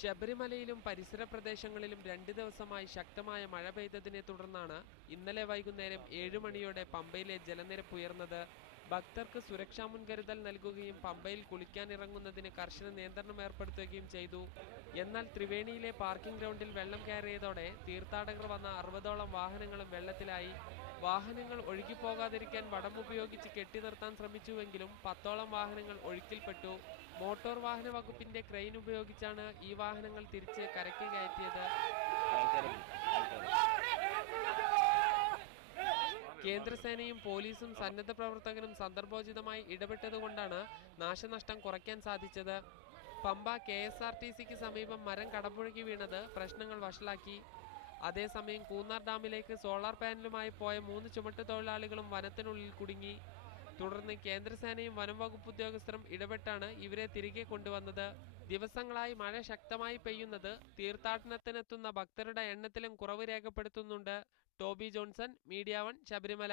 ശബരിമലയിലും പരിസര പ്രദേശങ്ങളിലും 2 ദിവസമായി ശക്തമായ മഴ പെയ്തതിനെ തുടർന്നാണ് ഇന്നലെ വൈകുന്നേരം 7 മണിയോടെ പമ്പയിലെ ജലനിരപ്പ് ഉയർന്നത്. ഭക്തർക്ക് സുരക്ഷാ മുൻകരുതൽ നൽകുകയും പമ്പയിൽ കുളിക്കാനിറങ്ങുന്നതിന് കർശന നിയന്ത്രണം ഏർപ്പെടുത്തുകയും ചെയ്തു. എന്നാൽ ത്രിവേണിയിലെ പാർക്കിംഗ് ഗ്രൗണ്ടിൽ വെള്ളം കയറിയതോടെ തീർത്ഥാടകർ വന്ന 60ഓളം വാഹനങ്ങളും വെള്ളത്തിലായി. വാഹനങ്ങൾ ഒഴുകിപ്പോകാതിരിക്കാൻ വടമുപയോഗിച്ച് കെട്ടി നിർത്താൻ ശ്രമിച്ചുവെങ്കിലും 10ഓളം വാഹനങ്ങൾ ഒഴുക്കിൽപ്പെട്ടു. മോട്ടോർ വാഹന വകുപ്പിന്റെ ക്രെയിൻ ഉപയോഗിച്ചാണ് ഈ വാഹനങ്ങൾ തിരിച്ച് കരയ്ക്ക് കയറ്റിയത്. കേന്ദ്രസേനയും പോലീസും സന്നദ്ധ പ്രവർത്തകരും സന്ദർഭോചിതമായി ഇടപെട്ടതുകൊണ്ടാണ് നാശനഷ്ടം കുറയ്ക്കാൻ സാധിച്ചത്. പമ്പ KSRTCക്ക് സമീപം മരം കടപുഴകി വീണത് പ്രശ്നങ്ങൾ വഷളാക്കി. അതേസമയം കൂന്നാർ ഡാമിലേക്ക് സോളാർ പാനലുമായി പോയ 3 ചുമട്ടുതൊഴിലാളികളും വനത്തിനുള്ളിൽ കുടുങ്ങി. തുടർന്ന് കേന്ദ്രസേനയും വനം വകുപ്പ് ഉദ്യോഗസ്ഥരും ഇടപെട്ടാണ് ഇവരെ തിരികെ കൊണ്ടുവന്നത്. ദിവസങ്ങളായി മഴ ശക്തമായി പെയ്യുന്നത് തീർത്ഥാടനത്തിനെത്തുന്ന ഭക്തരുടെ എണ്ണത്തിലും കുറവ് രേഖപ്പെടുത്തുന്നുണ്ട്. Toby Johnson, media 1, Sabarimala.